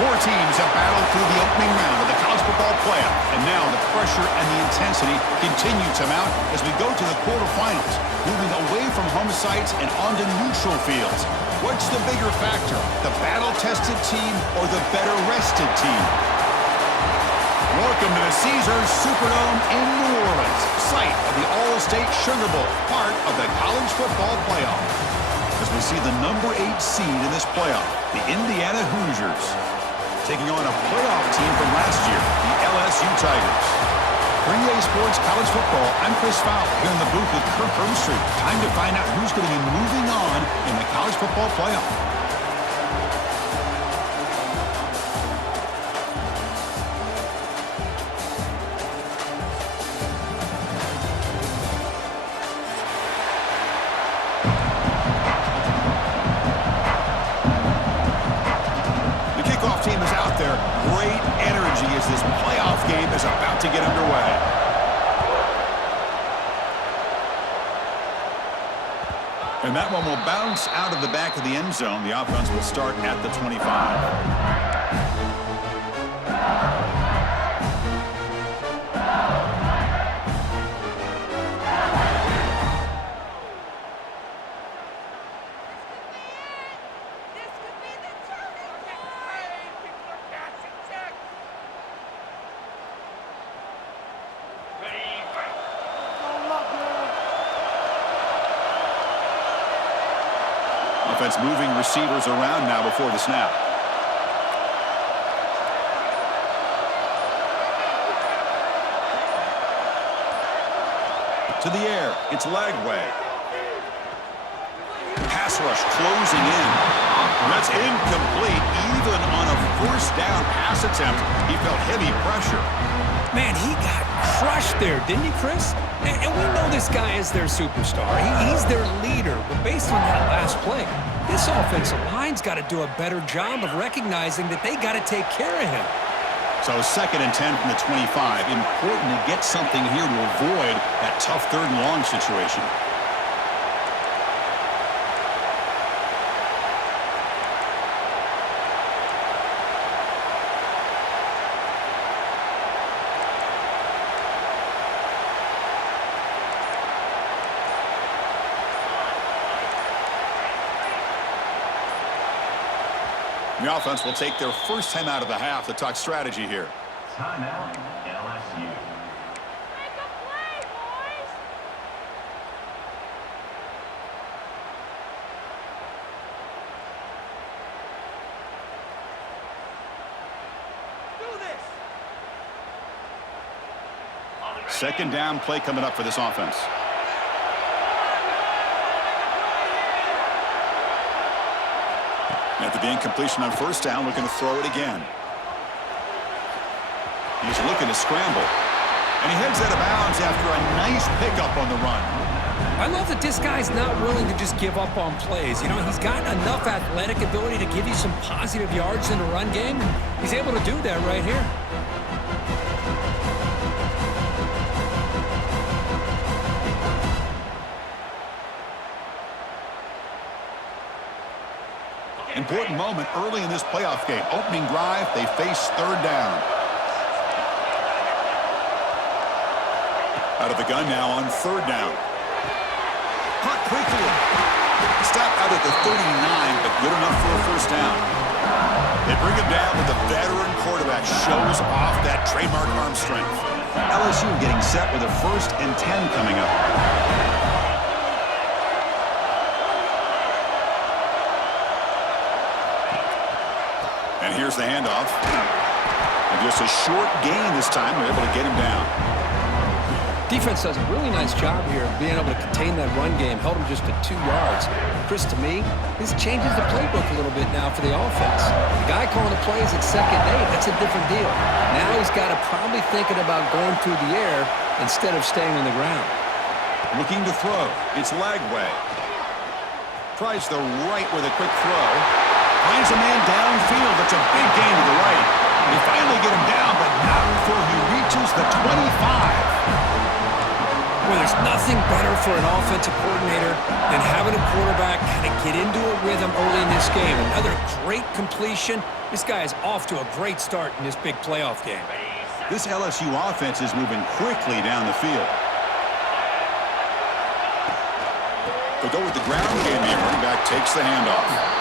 Four teams have battled through the opening round of the college football playoff, and now the pressure and the intensity continue to mount as we go to the quarterfinals, moving away from home sites and onto neutral fields. What's the bigger factor, the battle-tested team or the better-rested team? Welcome to the Caesars Superdome in New Orleans, site of the All-State Sugar Bowl, part of the college football playoff. As we see the number 8 seed in this playoff, the Indiana Hoosiers, taking on a playoff team from last year, the LSU Tigers. For EA Sports College Football, I'm Chris Fowler here in the booth with Kirk Herbstreit. Time to find out who's going to be moving on in the college football playoff. Team is out there. Great energy as this playoff game is about to get underway. And that one will bounce out of the back of the end zone. The offense will start at the 25. Offense moving receivers around now before the snap. To the air, it's Lagway. Pass rush closing in. That's incomplete. Even on a first down pass attempt, he felt heavy pressure. Man, he got crushed there, didn't he, Chris? And we know this guy is their superstar. He's their leader. But based on that last play, this offensive line's got to do a better job of recognizing that they got to take care of him. So 2nd and 10 from the 25. Important to get something here to avoid that tough 3rd and long situation. The offense will take their first time out of the half to talk strategy here. Timeout, LSU. Make a play, boys! Do this! 2nd down play coming up for this offense. After the incompletion on 1st down, looking to throw it again. He's looking to scramble. And he heads out of bounds after a nice pickup on the run. I love that this guy's not willing to just give up on plays. You know, he's got enough athletic ability to give you some positive yards in the run game, and he's able to do that right here. Important moment early in this playoff game. Opening drive, they face 3rd down. Out of the gun now on 3rd down. Caught quickly. Stop out at the 39, but good enough for a 1st down. They bring him down with the veteran quarterback. Shows off that trademark arm strength. LSU getting set with a 1st and 10 coming up. And here's the handoff. And just a short gain this time. They're able to get him down. Defense does a really nice job here of being able to contain that run game. Held him just to 2 yards. Chris, to me, this changes the playbook a little bit now for the offense. The guy calling the plays at 2nd and 8, that's a different deal. Now he's got to probably thinking about going through the air instead of staying on the ground. Looking to throw. It's Lagway. Tries the right with a quick throw. Finds a man downfield. That's a big gain to the right. They finally get him down, but not before he reaches the 25. Well, there's nothing better for an offensive coordinator than having a quarterback kind of get into a rhythm early in this game. Another great completion. This guy is off to a great start in this big playoff game. This LSU offense is moving quickly down the field. They go with the ground game. The running back takes the handoff.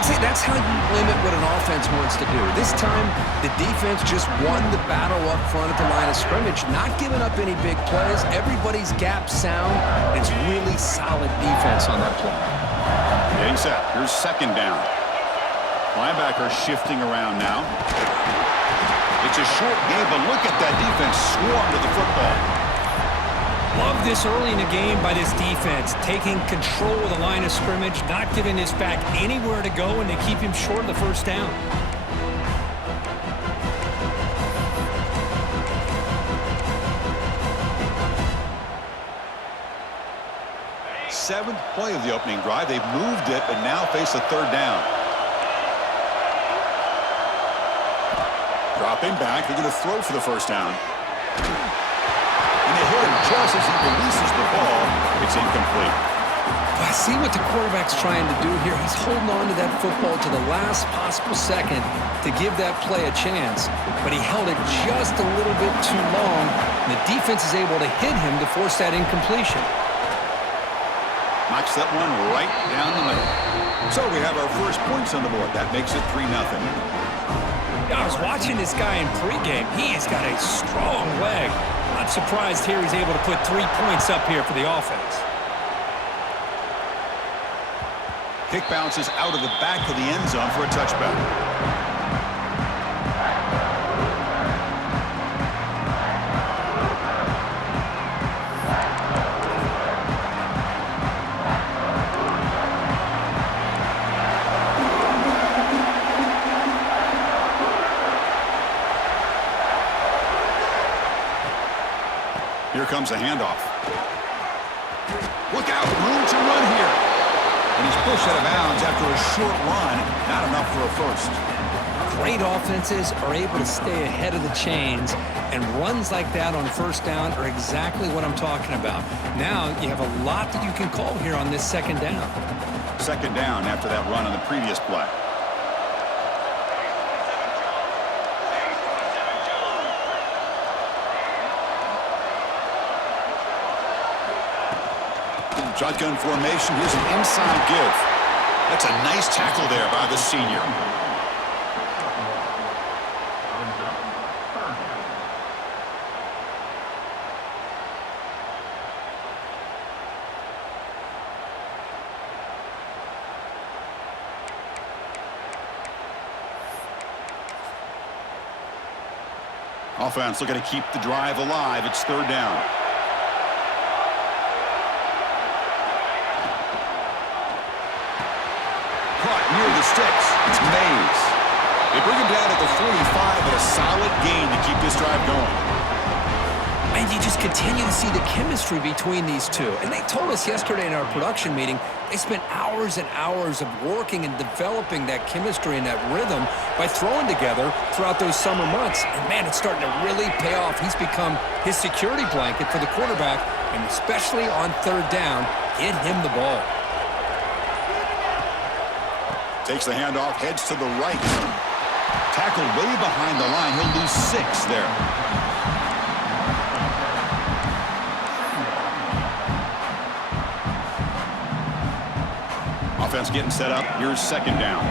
See, that's how you limit what an offense wants to do. This time, the defense just won the battle up front at the line of scrimmage, not giving up any big plays. Everybody's gap sound. It's really solid defense on that play. Getting set. Here's second down. Linebacker shifting around now. It's a short game, but look at that defense swarm to the football. Love this early in the game by this defense, taking control of the line of scrimmage, not giving this back anywhere to go, and they keep him short of the first down. Seventh play of the opening drive. They've moved it, but now face a third down. Dropping back. They're going to throw for the first down. And they hit him just as he releases the ball. It's incomplete. I see what the quarterback's trying to do here. He's holding on to that football to the last possible second to give that play a chance. But he held it just a little bit too long. And the defense is able to hit him to force that incompletion. Knocks that one right down the middle. So we have our first points on the board. That makes it 3-0. I was watching this guy in pregame. He has got a strong leg. Not surprised here he's able to put 3 points up here for the offense. Kick bounces out of the back of the end zone for a touchback. Here comes a handoff. Look out, room to run here. And he's pushed out of bounds after a short run. Not enough for a first. Great offenses are able to stay ahead of the chains, and runs like that on first down are exactly what I'm talking about. Now you have a lot that you can call here on this second down. Second down after that run on the previous play. Shotgun formation. Here's an inside give. That's a nice tackle there by the senior. Offense looking to keep the drive alive. It's third down. Near the sticks. It's Mays. They bring him down at the 45, but a solid gain to keep this drive going. And you just continue to see the chemistry between these two. And they told us yesterday in our production meeting, they spent hours and hours of working and developing that chemistry and that rhythm by throwing together throughout those summer months. And, man, it's starting to really pay off. He's become his security blanket for the quarterback, and especially on third down, get him the ball. Takes the handoff, heads to the right. Tackled way behind the line. He'll lose 6 there. Offense getting set up. Here's second down.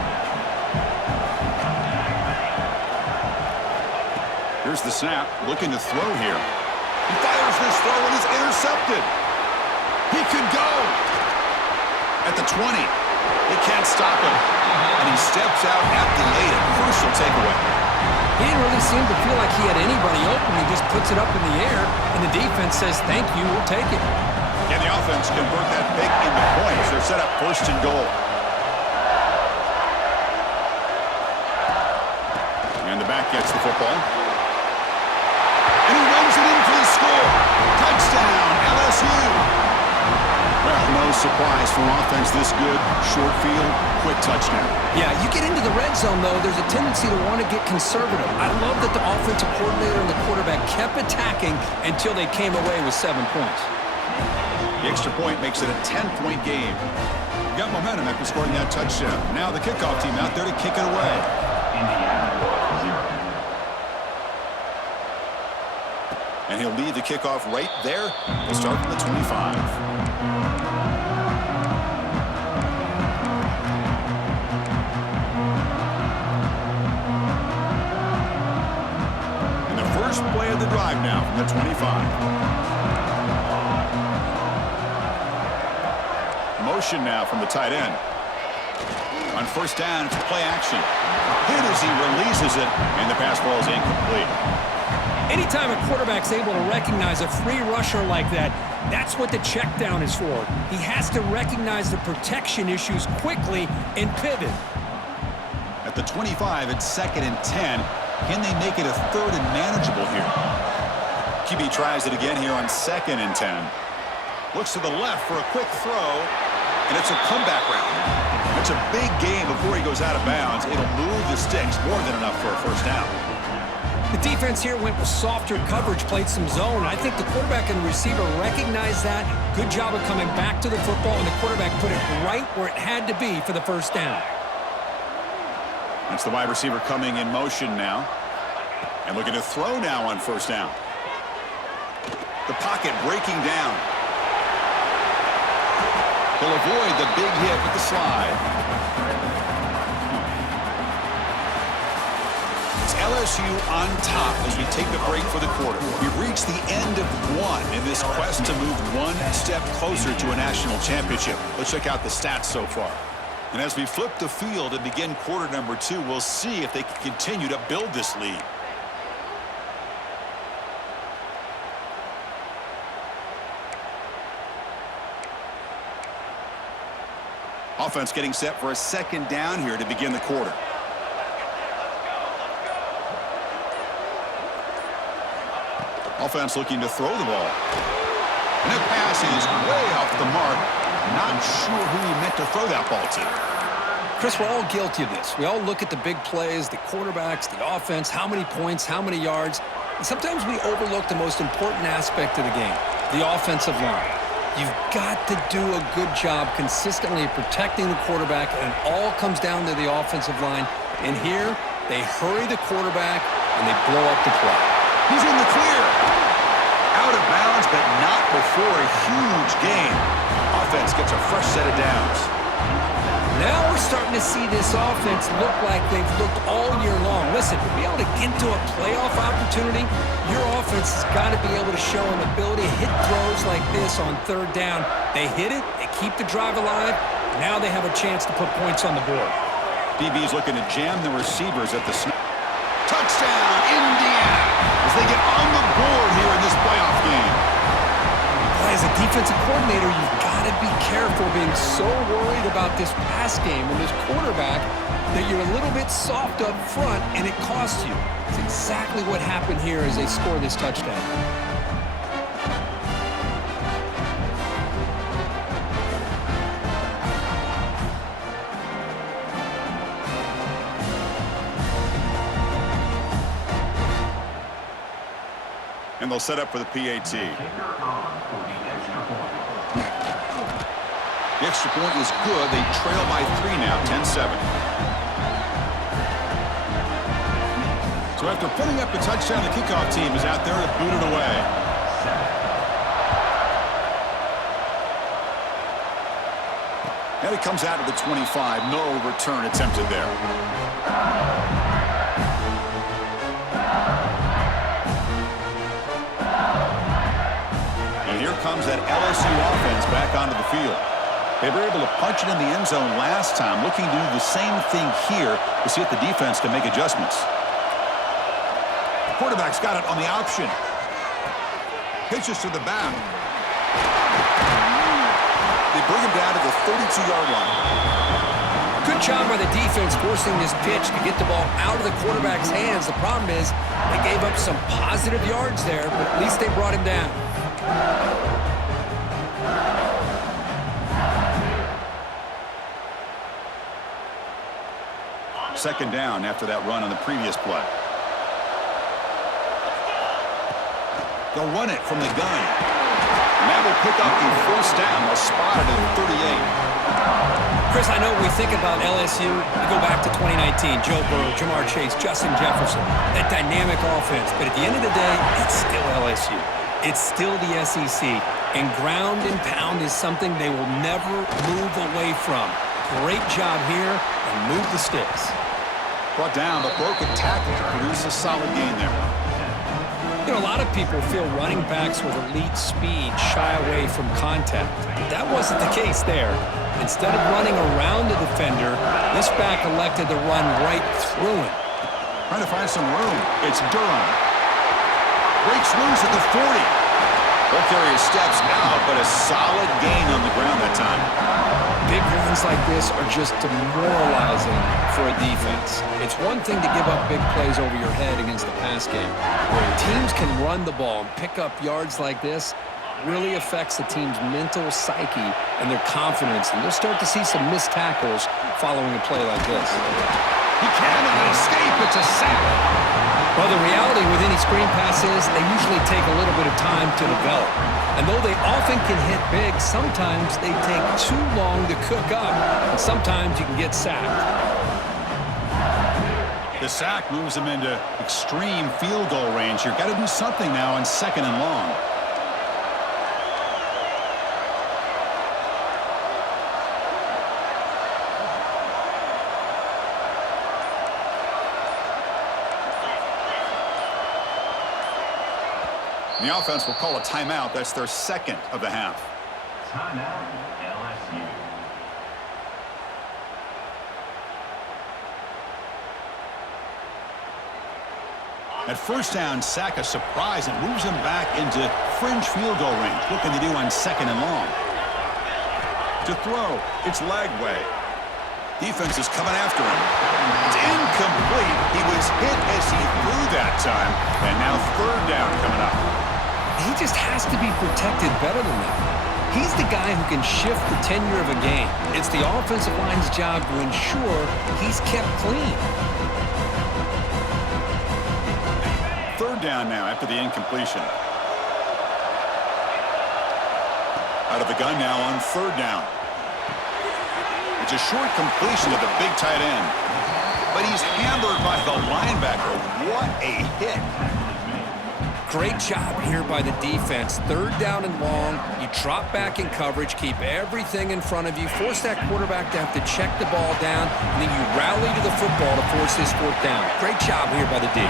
Here's the snap. Looking to throw here. He fires this throw and is intercepted. He could go. At the 20. They can't stop him. And he steps out at the 8. A crucial takeaway. He didn't really seem to feel like he had anybody open. He just puts it up in the air, and the defense says, thank you, we'll take it. And the offense convert that pick into points. They're set up first and goal. And the back gets the football. And he runs it in for the score. Touchdown, LSU. Well, no surprised for offense this good. Short field, quick touchdown. Yeah, you get into the red zone, though, there's a tendency to want to get conservative. I love that the offensive coordinator and the quarterback kept attacking until they came away with 7 points. The extra point makes it a 10-point game. Got momentum after scoring that touchdown. Now the kickoff team out there to kick it away. Indiana 0. And he'll lead the kickoff right there. We'll start from the 25. And the first play of the drive now from the 25. Motion now from the tight end. On first down, it's play action. Hit as he releases it, and the pass ball is incomplete. Anytime a quarterback's able to recognize a free rusher like that, that's what the check down is for. He has to recognize the protection issues quickly and pivot. At the 25, it's 2nd and 10. Can they make it a 3rd and manageable here? QB tries it again here on 2nd and 10. Looks to the left for a quick throw, and it's a comeback route. It's a big game before he goes out of bounds. It'll move the sticks more than enough for a first down. The defense here went with softer coverage, played some zone. I think the quarterback and the receiver recognized that. Good job of coming back to the football, and the quarterback put it right where it had to be for the first down. That's the wide receiver coming in motion now. And looking to throw now on first down. The pocket breaking down. He'll avoid the big hit with the slide. It's LSU on top as we take the break for the quarter. We've reached the end of one in this quest to move one step closer to a national championship. Let's check out the stats so far. And as we flip the field and begin quarter number 2, we'll see if they can continue to build this lead. Offense getting set for a 2nd down here to begin the quarter. Offense looking to throw the ball. And that pass is way off the mark. Not sure who he meant to throw that ball to. Chris, we're all guilty of this. We all look at the big plays, the quarterbacks, the offense, how many points, how many yards. And sometimes we overlook the most important aspect of the game, the offensive line. You've got to do a good job consistently protecting the quarterback, and it all comes down to the offensive line. And here, they hurry the quarterback, and they blow up the play. He's in the clear. Out of bounds, but not before a huge gain. Offense gets a fresh set of downs. Now we're starting to see this offense look like they've looked all year long. Listen, to be able to get to a playoff opportunity, your offense has got to be able to show an ability to hit throws like this on 3rd down. They hit it, they keep the drive alive. Now they have a chance to put points on the board. DB's looking to jam the receivers at the snap. Touchdown, Indiana, as they get on the board here in this playoff game. Boy, as a defensive coordinator, you've got to be careful being so worried about this pass game and this quarterback that you're a little bit soft up front and it costs you. It's exactly what happened here as they score this touchdown. And they'll set up for the PAT. The extra point is good. They trail by 3 now, 10-7. So after putting up a touchdown, the kickoff team is out there to boot it away. And it comes out to the 25. No return attempted there. And here comes that LSU offense back onto the field. They were able to punch it in the end zone last time, looking to do the same thing here to see if the defense can make adjustments. Quarterback's got it on the option. Pitches to the back. They bring him down to the 32-yard line. Good job by the defense forcing this pitch to get the ball out of the quarterback's hands. The problem is they gave up some positive yards there, but at least they brought him down. Second down after that run on the previous play. They'll run it from the gun. And that will pick up the first down. They'll spot it at 38. Chris, I know we think about LSU. We go back to 2019. Joe Burrow, Jamar Chase, Justin Jefferson. That dynamic offense. But at the end of the day, it's still LSU. It's still the SEC. And ground and pound is something they will never move away from. Great job here and move the sticks. Brought down, but broken tackle to produce a solid gain there. You know, a lot of people feel running backs with elite speed shy away from contact. But that wasn't the case there. Instead of running around the defender, this back elected to run right through him. Trying to find some room. It's Durham. Breaks loose at the 40. Ball carrier steps out, but a solid gain on the ground that time. Big runs like this are just demoralizing for a defense. It's one thing to give up big plays over your head against the pass game. Where teams can run the ball and pick up yards like this, really affects the team's mental psyche and their confidence. And you'll start to see some missed tackles following a play like this. He cannot escape. It's a sack. Well, the reality with any screen pass is they usually take a little bit of time to develop. And though they often can hit big, sometimes they take too long to cook up. And sometimes you can get sacked. The sack moves him into extreme field goal range. You've got to do something now on 2nd and long. The offense will call a timeout. That's their second of the half. Timeout, LSU. At first down, sack a surprise and moves him back into fringe field goal range. What can they do on 2nd and long? To throw, it's Lagway. Defense is coming after him. It's incomplete. He was hit as he threw that time. And now 3rd down coming up. He just has to be protected better than that. He's the guy who can shift the tenure of a game. It's the offensive line's job to ensure he's kept clean. 3rd down now after the incompletion. Out of the gun now on 3rd down. It's a short completion to the big tight end. But he's hammered by the linebacker. What a hit. Great job here by the defense. 3rd down and long. You drop back in coverage, keep everything in front of you, force that quarterback to have to check the ball down, and then you rally to the football to force this 4th down. Great job here by the D.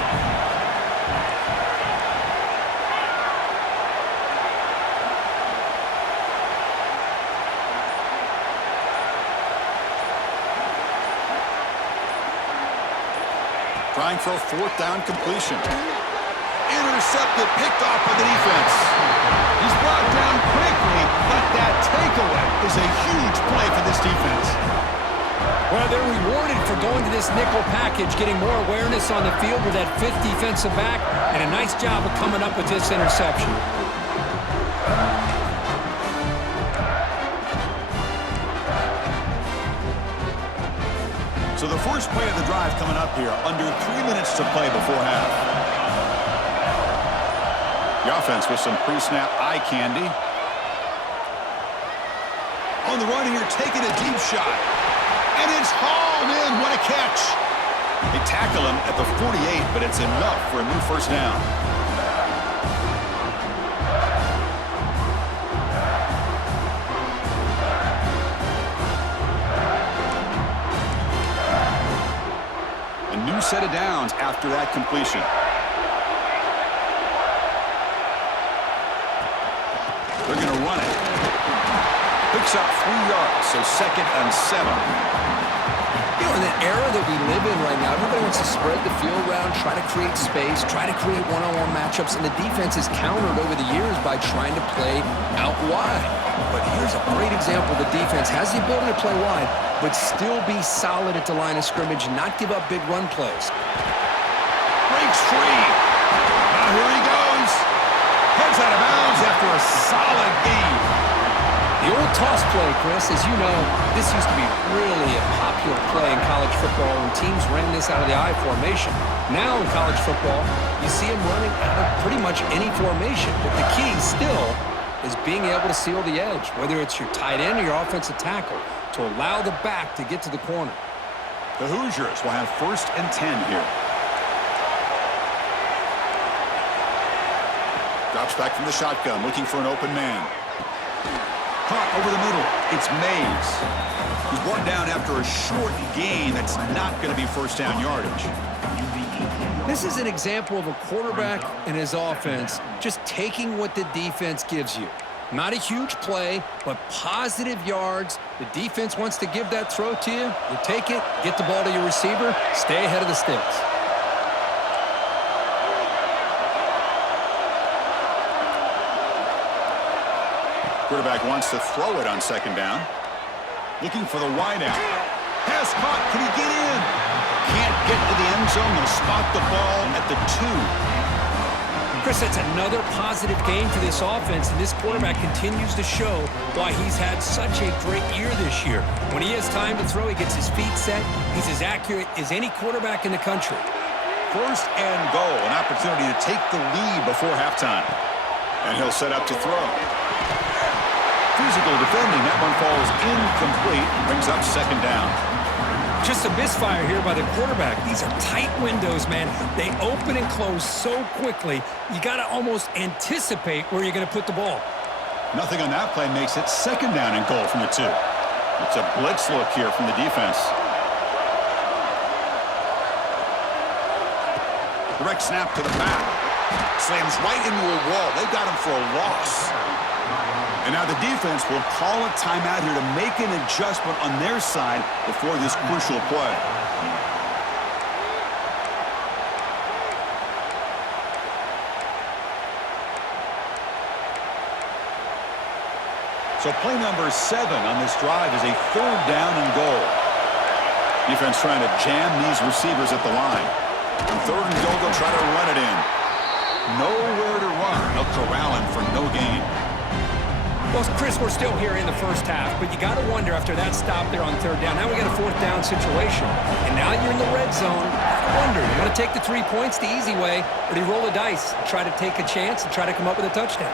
Trying for a 4th down completion. Intercepted, picked off by the defense. He's brought down quickly, but that takeaway is a huge play for this defense. Well, they're rewarded for going to this nickel package, getting more awareness on the field with that 5th defensive back, and a nice job of coming up with this interception. So the first play of the drive coming up here, under 3 minutes to play before half. The offense with some pre-snap eye candy. On the run here, taking a deep shot. And it's hauled in. What a catch. They tackle him at the 48, but it's enough for a new 1st down. A new set of downs after that completion. They're going to run it. Picks up 3 yards, so 2nd and 7. You know, in the era that we live in right now, everybody wants to spread the field around, try to create space, try to create one-on-one matchups, and the defense is countered over the years by trying to play out wide. But here's a great example. The defense has the ability to play wide, but still be solid at the line of scrimmage and not give up big run plays. Breaks free. Now here he goes. Heads out of bounds after a solid gain. The old toss play, Chris, as you know, this used to be really a popular play in college football when teams ran this out of the I formation. Now in college football, you see them running out of pretty much any formation, but the key still is being able to seal the edge, whether it's your tight end or your offensive tackle, to allow the back to get to the corner. The Hoosiers will have 1st and 10 here. Drops back from the shotgun, looking for an open man. Caught over the middle. It's Mays. He's brought down after a short gain that's not going to be first down yardage. This is an example of a quarterback and his offense just taking what the defense gives you. Not a huge play, but positive yards. The defense wants to give that throw to you. You take it, get the ball to your receiver, stay ahead of the sticks. Quarterback wants to throw it on 2nd down. Looking for the wide out. Pass caught. Can he get in? Can't get to the end zone. They'll spot the ball at the 2. Chris, that's another positive game for this offense, and this quarterback continues to show why he's had such a great year this year. When he has time to throw, he gets his feet set. He's as accurate as any quarterback in the country. 1st and goal, an opportunity to take the lead before halftime. And he'll set up to throw. Physical defending, that one falls incomplete, brings up 2nd down. Just a misfire here by the quarterback. These are tight windows, man. They open and close so quickly, you got to almost anticipate where you're going to put the ball. Nothing on that play makes it 2nd down and goal from the 2. It's a blitz look here from the defense. Direct snap to the back. Slams right into a wall. They've got him for a loss. And now the defense will call a timeout here to make an adjustment on their side before this crucial play. So play number 7 on this drive is a 3rd down and goal. Defense trying to jam these receivers at the line. On 3rd and goal, they'll try to run it in. Nowhere to run. They'll corral him for no gain. Well, Chris, we're still here in the first half, but you got to wonder after that stop there on 3rd down. Now we got a 4th down situation, and now you're in the red zone. I wonder, you want to take the 3 points the easy way, or do you roll the dice, try to take a chance, and try to come up with a touchdown?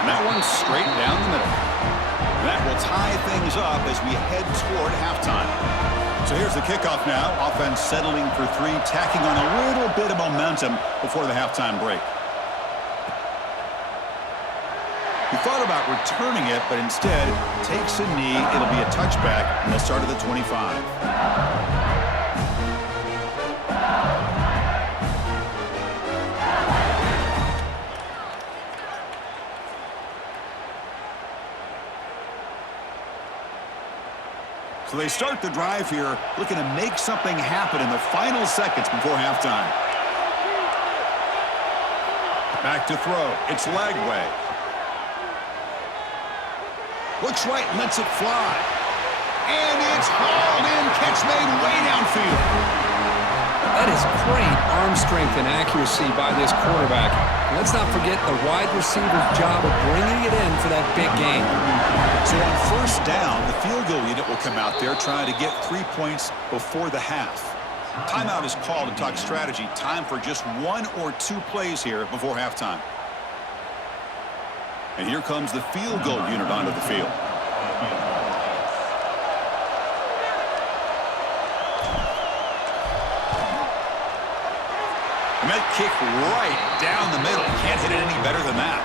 And that one's straight down the middle. That will tie things up as we head toward halftime. So here's the kickoff now. Offense settling for 3, tacking on a little bit of momentum before the halftime break. He thought about returning it, but instead takes a knee. It'll be a touchback, and they'll start at the 25. So they start the drive here, looking to make something happen in the final seconds before halftime. Back to throw. It's Lagway. Looks right, lets it fly. And it's hauled in. Catch made way downfield. That is great arm strength and accuracy by this quarterback. And let's not forget the wide receiver's job of bringing it in for that big game. So on 1st down, the field goal unit will come out there trying to get 3 points before the half. Timeout is called to talk strategy. Time for just 1 or 2 plays here before halftime. And here comes the field goal unit onto the field. And that kick right down the middle. Can't hit it any better than that.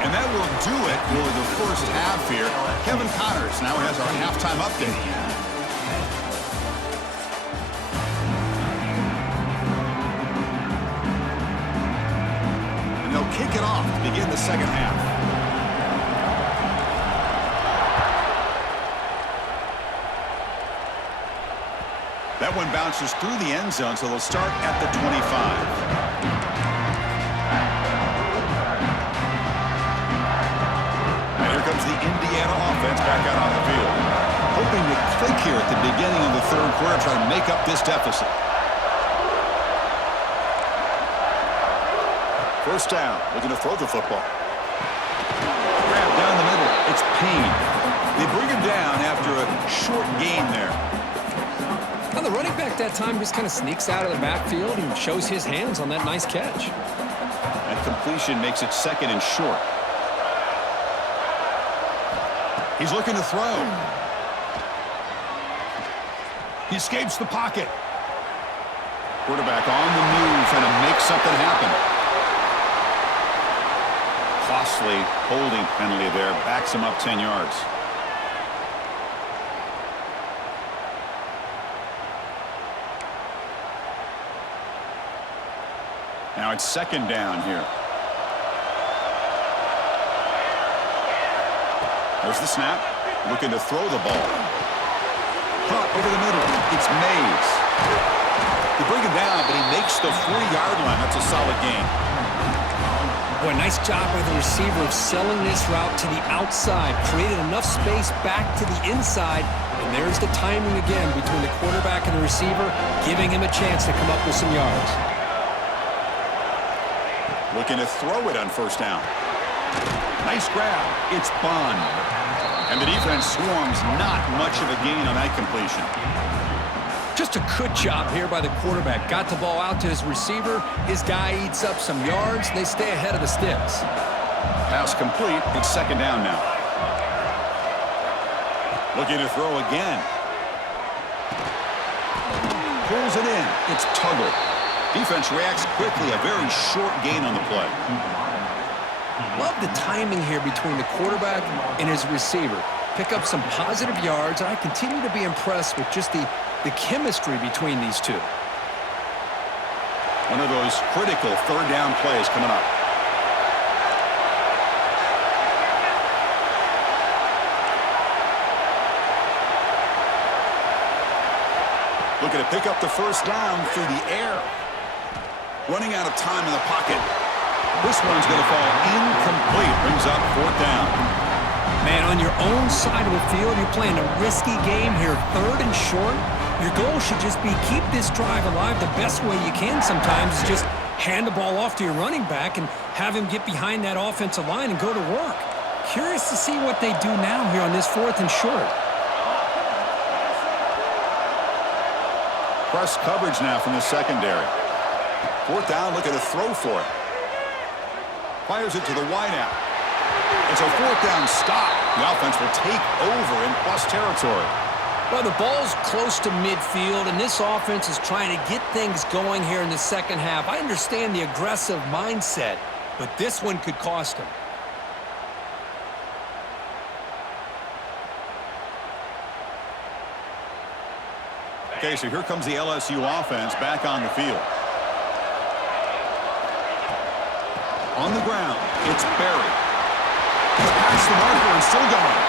And that will do it for the first half here. Kevin Connors now has our halftime update. And they'll kick it off to begin the second half. That one bounces through the end zone, so they'll start at the 25. And here comes the Indiana offense back out on the field. Hoping to click here at the beginning of the third quarter, try to make up this deficit. First down, looking to throw the football. Grab down the middle. It's Payne. They bring him down after a short gain there. Now the running back that time just kind of sneaks out of the backfield and shows his hands on that nice catch. That completion makes it second and short. He's looking to throw. He escapes the pocket. Quarterback on the move, trying to make something happen. Costly holding penalty there. Backs him up 10 yards. Now it's second down here. There's the snap. Looking to throw the ball. Caught over the middle. It's Mays. They bring him down, but he makes the 40-yard line. That's a solid gain. Boy, nice job by the receiver of selling this route to the outside. Created enough space back to the inside. And there's the timing again between the quarterback and the receiver, giving him a chance to come up with some yards. Looking to throw it on first down. Nice grab. It's Bond. And the defense swarms. Not much of a gain on that completion. Just a good job here by the quarterback. Got the ball out to his receiver. His guy eats up some yards. They stay ahead of the sticks. Pass complete. It's second down now. Looking to throw again. Pulls it in. It's Tuggle. Defense reacts quickly. A very short gain on the play. Love the timing here between the quarterback and his receiver. Pick up some positive yards, and I continue to be impressed with just the chemistry between these two. One of those critical third down plays coming up. Looking to pick up the first down through the air. Running out of time in the pocket. This one's going to fall incomplete. Brings up fourth down. Man, on your own side of the field, you're playing a risky game here. Third and short. Your goal should just be keep this drive alive the best way you can sometimes. Is just hand the ball off to your running back and have him get behind that offensive line and go to work. Curious to see what they do now here on this fourth and short. Press coverage now from the secondary. Fourth down, looking to throw for it. Fires it to the wideout. It's a fourth down stop. The offense will take over in plus territory. Well, the ball's close to midfield, and this offense is trying to get things going here in the second half. I understand the aggressive mindset, but this one could cost them. Okay, so here comes the LSU offense back on the field. On the ground, it's Berry. Past the marker and still going.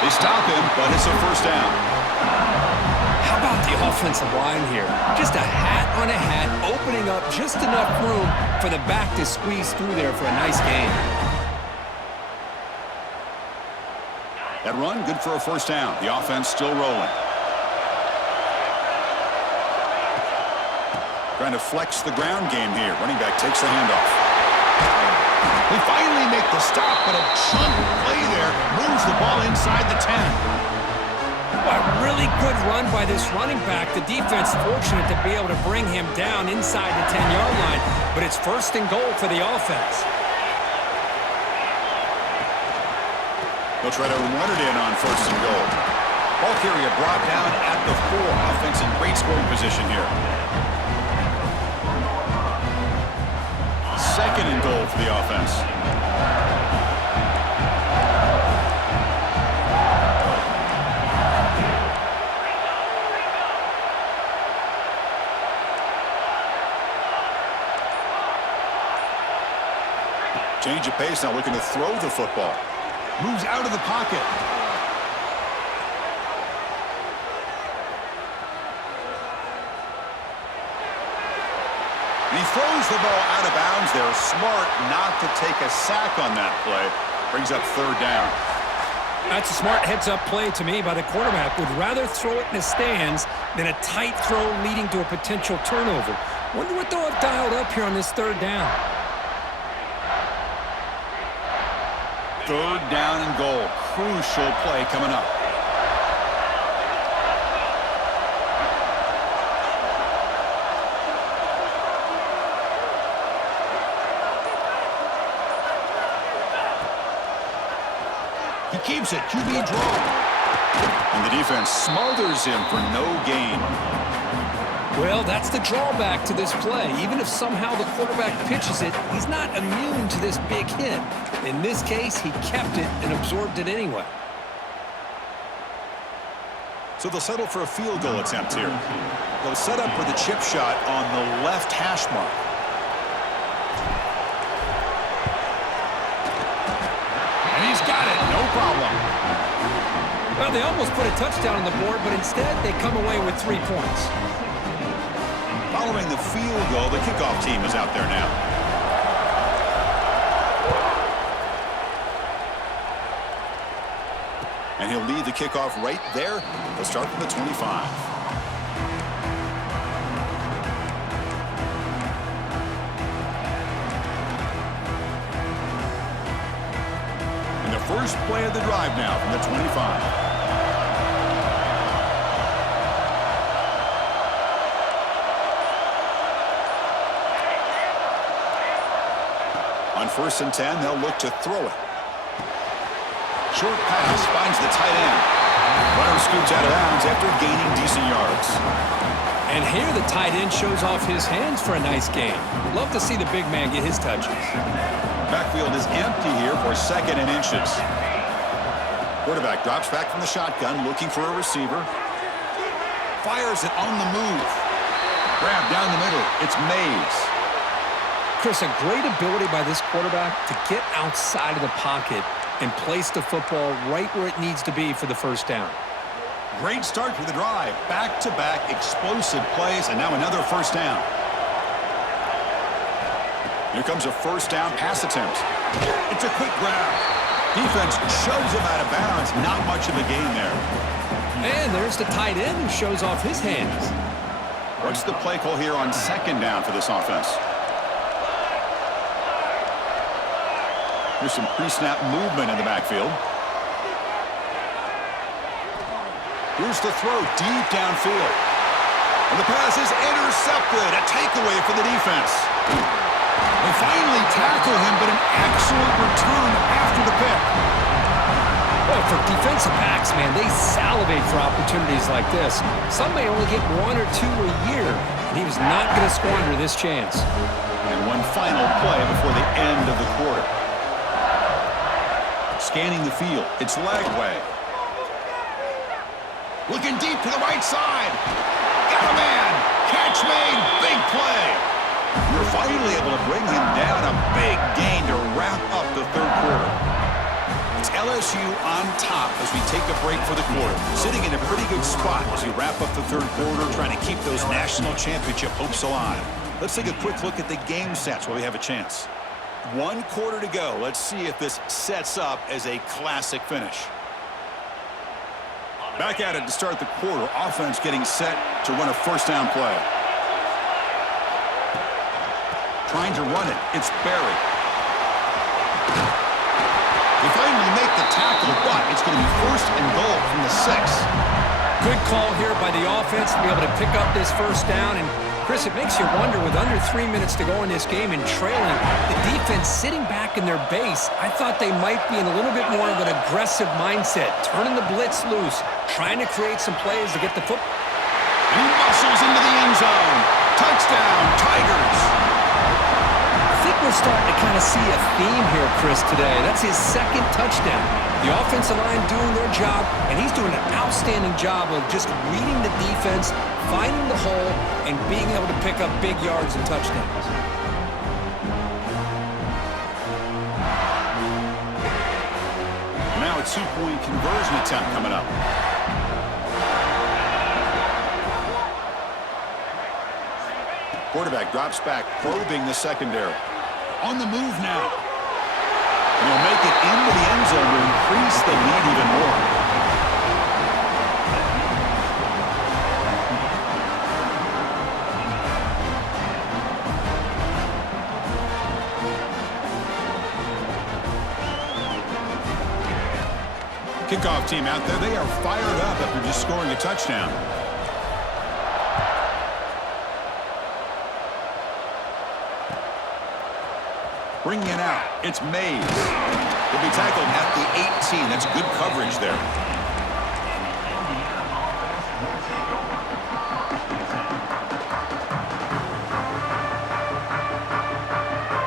They stop him, but it's a first down. How about the offensive line here? Just a hat on a hat, opening up just enough room for the back to squeeze through there for a nice gain. That run, good for a first down. The offense still rolling. Trying to flex the ground game here. Running back takes the handoff. They finally make the stop, but a chunk play there moves the ball inside the 10. A really good run by this running back. The defense fortunate to be able to bring him down inside the 10-yard line, but it's first and goal for the offense. They'll try to run it in on first and goal. Ball carrier brought down at the 4. Offense in great scoring position here. Second and goal for the offense. Change of pace now, looking to throw the football. Moves out of the pocket. And he throws the ball out of bounds there. Smart not to take a sack on that play. Brings up third down. That's a smart heads-up play to me by the quarterback. Would rather throw it in the stands than a tight throw leading to a potential turnover. Wonder what they'll have dialed up here on this third down. Third down and goal. Crucial play coming up. He keeps it. QB draw. And the defense smothers him for no gain. Well, that's the drawback to this play. Even if somehow the quarterback pitches it, he's not immune to this big hit. In this case, he kept it and absorbed it anyway. So they'll settle for a field goal attempt here. They'll set up for the chip shot on the left hash mark. And he's got it. No problem. Well, they almost put a touchdown on the board, but instead they come away with 3 points. Following the field goal, the kickoff team is out there now. And he'll lead the kickoff right there. They'll start from the 25. And the first play of the drive now from the 25. On 1st and 10, they'll look to throw it. Short pass finds the tight end. Runner scoots out of bounds after gaining decent yards. And here the tight end shows off his hands for a nice gain. Love to see the big man get his touches. Backfield is empty here for 2nd and inches. Quarterback drops back from the shotgun, looking for a receiver. Fires it on the move. Grab down the middle. It's Mays. Chris, a great ability by this quarterback to get outside of the pocket and place the football right where it needs to be for the first down. Great start for the drive. Back-to-back explosive plays, and now another first down. Here comes a first down pass attempt. It's a quick grab. Defense shoves him out of bounds. Not much of a gain there. And there's the tight end who shows off his hands. What's the play call here on 2nd down for this offense? Here's some pre-snap movement in the backfield. Here's the throw deep downfield. And the pass is intercepted. A takeaway for the defense. They finally tackle him, but an excellent return after the pick. Well, for defensive backs, man, they salivate for opportunities like this. Some may only get 1 or 2 a year, and he was not going to squander this chance. And one final play before the end of the quarter. Scanning the field. It's leg way. Looking deep to the right side. Got a man. Catch made. Big play. You're finally able to bring him down. A big gain to wrap up the 3rd quarter. It's LSU on top as we take a break for the quarter. Sitting in a pretty good spot as we wrap up the 3rd quarter, trying to keep those national championship hopes alive. Let's take a quick look at the game sets while we have a chance. 1 quarter to go. Let's see if this sets up as a classic finish. Back at it to start the quarter. Offense getting set to run a first down play. Trying to run it. It's Barry. They finally make the tackle, but it's going to be 1st and goal from the 6. Good call here by the offense to be able to pick up this first down. And Chris, it makes you wonder, with under 3 minutes to go in this game and trailing, the defense sitting back in their base, I thought they might be in a little bit more of an aggressive mindset, turning the blitz loose, trying to create some plays to get the football. And he muscles into the end zone. Touchdown, Tigers. I think we're starting to kind of see a theme here, Chris, today. That's his 2nd touchdown. The offensive line doing their job, and he's doing an outstanding job of just reading the defense, finding the hole, and being able to pick up big yards and touchdowns. Now a 2-point conversion attempt coming up. Quarterback drops back, probing the secondary. On the move now. And he'll make it into the end zone to increase the lead even more. Kickoff team out there, they are fired up after just scoring a touchdown. Bringing it out, it's Mays. He'll be tackled at the 18. That's good coverage there.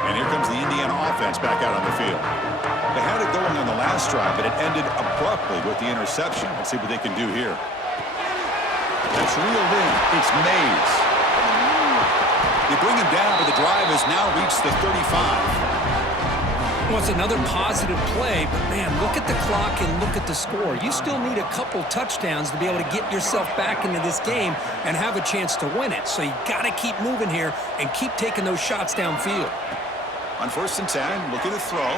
And here comes the Indiana offense back out on the field. They had it going on the last drive, but it ended abruptly with the interception. Let's see what they can do here. That's reeled in. It's Mays. They bring him down, but the drive has now reached the 35. Well, it's another positive play, but, man, look at the clock and look at the score. You still need a couple touchdowns to be able to get yourself back into this game and have a chance to win it. So you got to keep moving here and keep taking those shots downfield. On 1st and 10, looking to throw.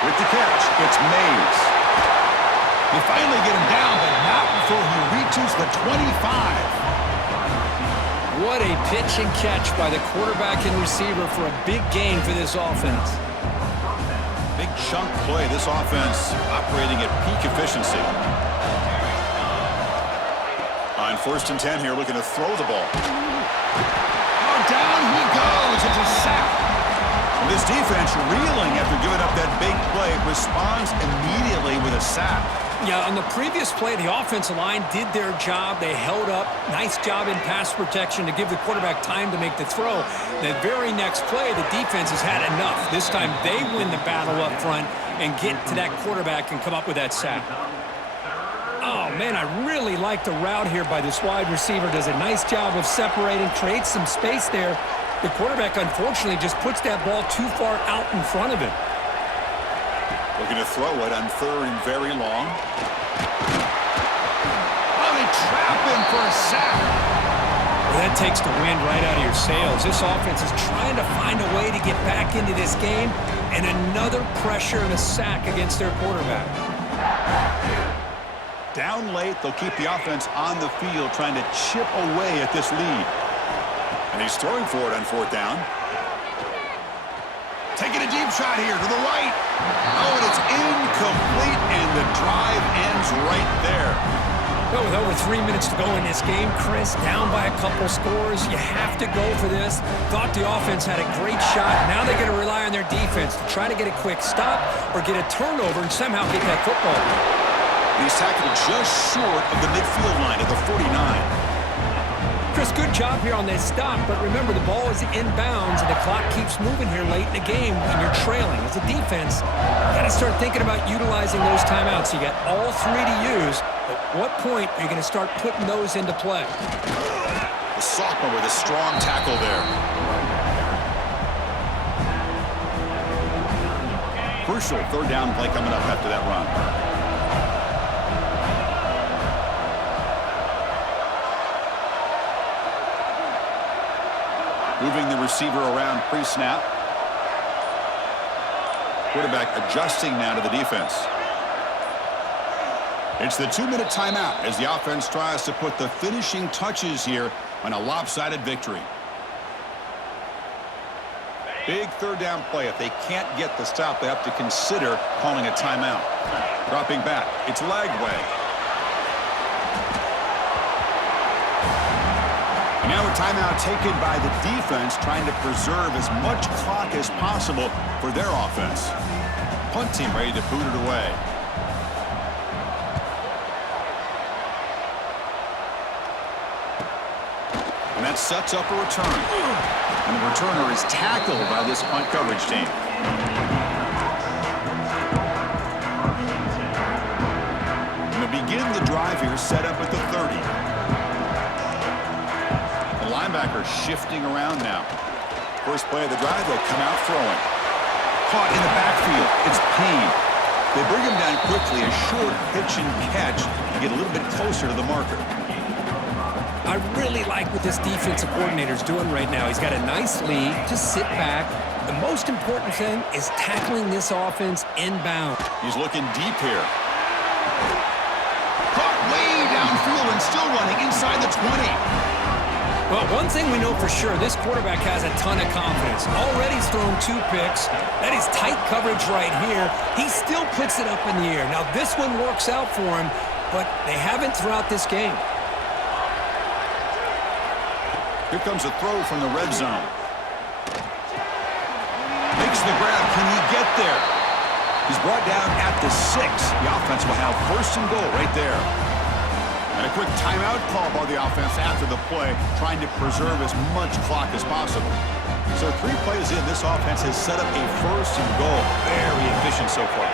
With the catch, it's Mays. They finally get him down, but not before he reaches the 25. What a pitch and catch by the quarterback and receiver for a big gain for this offense. Big chunk play. This offense operating at peak efficiency. On 1st and 10 here, looking to throw the ball. Oh, down he goes. It's a sack. This defense reeling after giving up that big play, responds immediately with a sack. Yeah, on the previous play, the offensive line did their job. They held up. Nice job in pass protection to give the quarterback time to make the throw. The very next play, the defense has had enough. This time they win the battle up front and get to that quarterback and come up with that sack. Oh, man, I really like the route here by this wide receiver. Does a nice job of separating, creates some space there. The quarterback, unfortunately, just puts that ball too far out in front of him. Looking to throw it on 3rd and very long. Oh, they trap him for a sack. Well, that takes the wind right out of your sails. This offense is trying to find a way to get back into this game, and another pressure and a sack against their quarterback. Down late, they'll keep the offense on the field trying to chip away at this lead. And he's throwing for it on 4th down. Taking a deep shot here to the right. Oh, and it's incomplete, and the drive ends right there. Well, with over 3 minutes to go in this game, Chris, down by a couple scores, you have to go for this. Thought the offense had a great shot. Now they got to rely on their defense to try to get a quick stop or get a turnover and somehow get that football. He's tackled just short of the midfield line at the 49. Chris, good job here on this stop, but remember, the ball is inbounds, and the clock keeps moving here late in the game, and you're trailing. As a defense, you got to start thinking about utilizing those timeouts. You got all 3 to use. At what point are you going to start putting those into play? The sophomore with a strong tackle there. Crucial 3rd down play coming up after that run. Moving the receiver around pre-snap. Quarterback adjusting now to the defense. It's the 2-minute timeout as the offense tries to put the finishing touches here on a lopsided victory. Big 3rd down play. If they can't get the stop, they have to consider calling a timeout. Dropping back. It's Lagway. Now a timeout taken by the defense, trying to preserve as much clock as possible for their offense. Punt team ready to boot it away. And that sets up a return. And the returner is tackled by this punt coverage team. And to begin the drive here, set up at the 30. Linebacker shifting around now. First play of the drive, they'll come out throwing. Caught in the backfield. It's Payne. They bring him down quickly, a short pitch and catch to get a little bit closer to the marker. I really like what this defensive coordinator is doing right now. He's got a nice lead. Just sit back. The most important thing is tackling this offense inbound. He's looking deep here. Caught way downfield and still running inside the 20. Well, one thing we know for sure, this quarterback has a ton of confidence. Already he's thrown 2 picks. That is tight coverage right here. He still puts it up in the air. Now, this one works out for him, but they haven't throughout this game. Here comes a throw from the red zone. Makes the grab. Can he get there? He's brought down at the 6. The offense will have 1st and goal right there. And a quick timeout call by the offense after the play, trying to preserve as much clock as possible. So 3 plays in, this offense has set up a 1st and goal. Very efficient so far.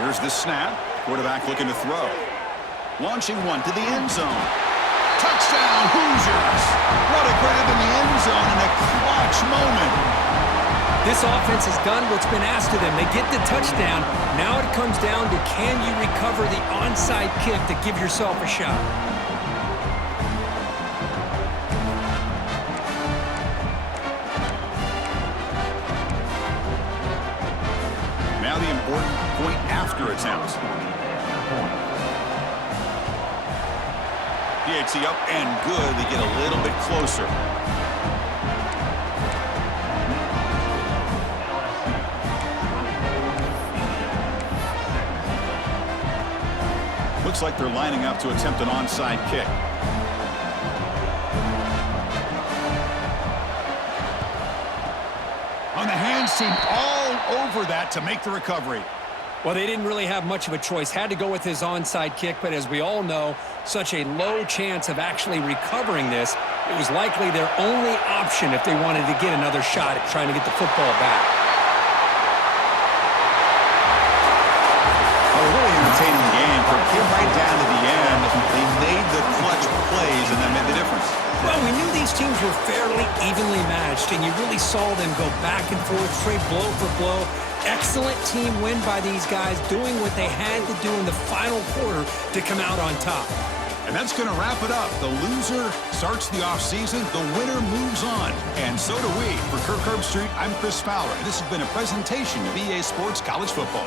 Here's the snap. Quarterback looking to throw. Launching one to the end zone. Touchdown, Hoosiers! What a grab in the end zone in a clutch moment. This offense has done what's been asked of them. They get the touchdown. Now it comes down to, can you recover the onside kick to give yourself a shot? Now the important point after attempt. DHC up and good. They get a little bit closer. Looks like they're lining up to attempt an onside kick. On the hands team, all over that to make the recovery. Well, they didn't really have much of a choice. Had to go with his onside kick, but as we all know, such a low chance of actually recovering this. It was likely their only option if they wanted to get another shot at trying to get the football back. A really entertaining game. Came right down to the end. They made the clutch plays, and that made the difference. Well, we knew these teams were fairly evenly matched, and you really saw them go back and forth, trade blow for blow. Excellent team win by these guys, doing what they had to do in the final quarter to come out on top. And that's going to wrap it up. The loser starts the offseason. The winner moves on. And so do we. For Kirk Herbstreit, I'm Chris Fowler. This has been a presentation of EA Sports College Football.